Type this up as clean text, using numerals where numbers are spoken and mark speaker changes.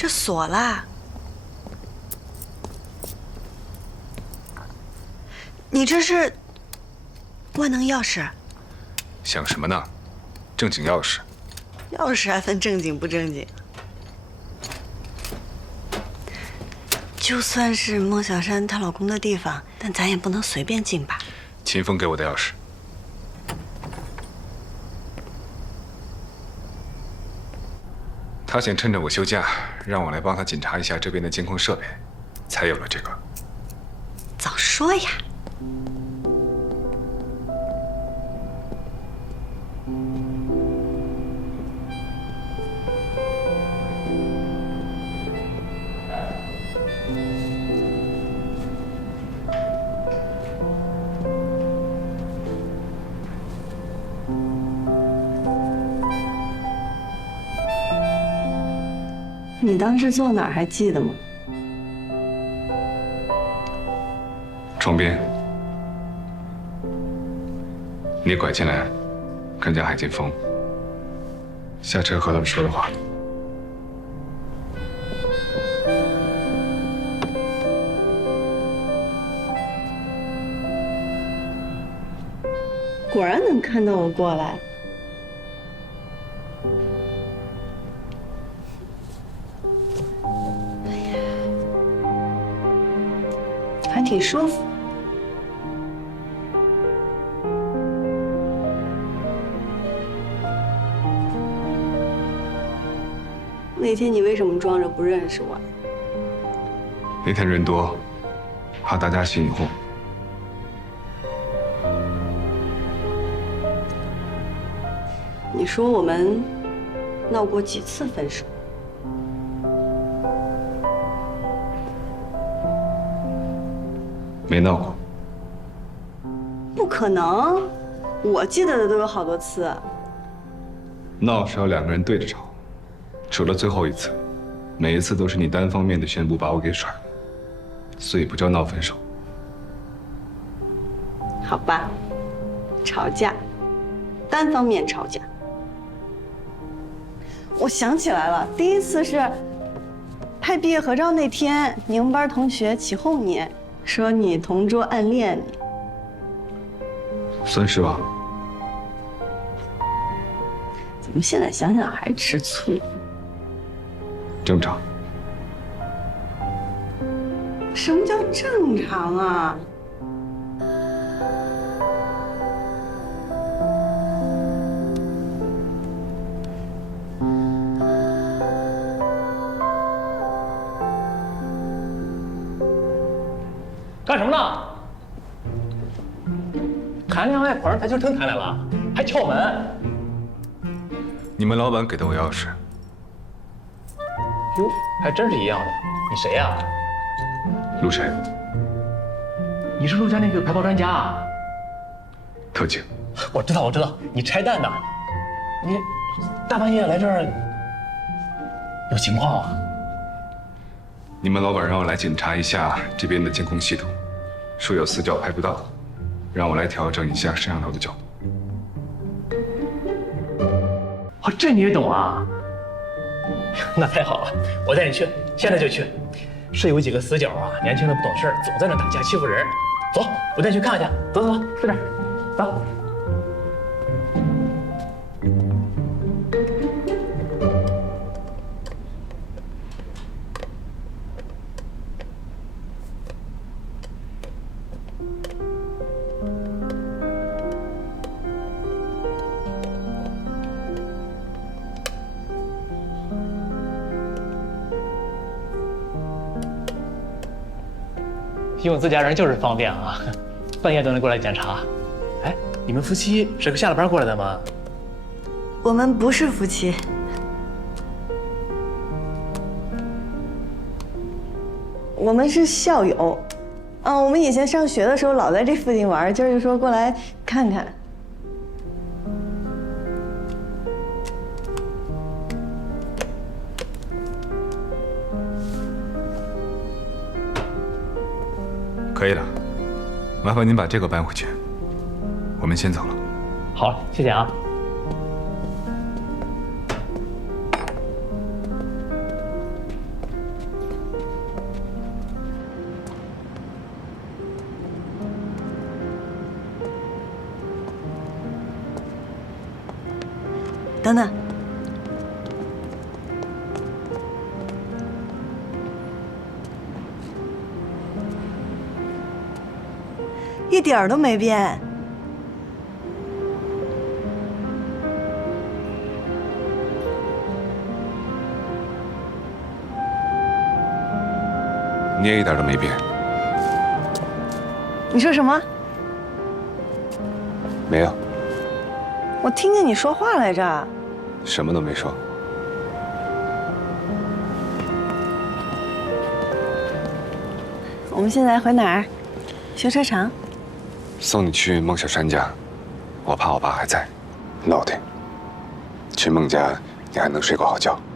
Speaker 1: 这锁啦。你这是万能钥匙？
Speaker 2: 想什么呢？正经钥匙。
Speaker 1: 钥匙还分正经不正经？就算是孟小山她老公的地方，但咱也不能随便进吧？
Speaker 2: 秦风给我的钥匙。他想趁着我休假，让我来帮他检查一下这边的监控设备，才有了这个。
Speaker 1: 早说呀！你当时坐哪儿还记得吗？
Speaker 2: 窗边。你拐进来，看见海劲峰，下车和他们说的话。
Speaker 1: 果然能看到我过来。还挺舒服。那天你为什么装着不认识我？
Speaker 2: 那天人多，怕大家起疑惑。
Speaker 1: 你说我们闹过几次分手？
Speaker 2: 没闹过。
Speaker 1: 不可能，我记得的都有好多次。
Speaker 2: 闹是要两个人对着吵，除了最后一次，每一次都是你单方面的宣布把我给甩了，所以不叫闹分手。
Speaker 1: 好吧，吵架，单方面吵架。我想起来了，第一次是拍毕业合照那天，你们班同学起哄你，说你同桌暗恋你。
Speaker 2: 算是吧。
Speaker 1: 怎么现在想想还吃醋？
Speaker 2: 正常。
Speaker 1: 什么叫正常啊？
Speaker 3: 干什么呢？谈恋爱跑人台球厅谈来了，还敲门。
Speaker 2: 你们老板给的我钥匙。
Speaker 3: 哟，还真是一样的。你谁呀？
Speaker 2: 陆晨。
Speaker 3: 你是陆家那个排炮专家啊？
Speaker 2: 特警。
Speaker 3: 我知道，我知道，你拆弹的。你大半夜来这儿，有情况啊？
Speaker 2: 你们老板让我来检查一下这边的监控系统，说有死角拍不到，让我来调整一下摄像头的角度。
Speaker 3: 哦，这你也懂啊？那太好了，我带你去，现在就去。是有几个死角啊，年轻的不懂事，总在那打架欺负人。走，我带你去看看去。走走走，这边，走。用自家人就是方便啊，半夜都能过来检查。哎，你们夫妻是个下了班过来的吗？
Speaker 1: 我们不是夫妻。我们是校友。我们以前上学的时候老在这附近玩，今儿就说过来看看。
Speaker 2: 可以了，麻烦您把这个搬回去。我们先走了。
Speaker 3: 好，谢谢啊。
Speaker 1: 等等，一点儿都没变。
Speaker 2: 你也一点都没变。
Speaker 1: 你说什么？
Speaker 2: 没有，
Speaker 1: 我听见你说话来着。
Speaker 2: 什么都没说。
Speaker 1: 我们现在回哪儿？修车厂。
Speaker 2: 送你去孟小山家，我怕我爸还在，闹腾。去孟家，你还能睡个好觉。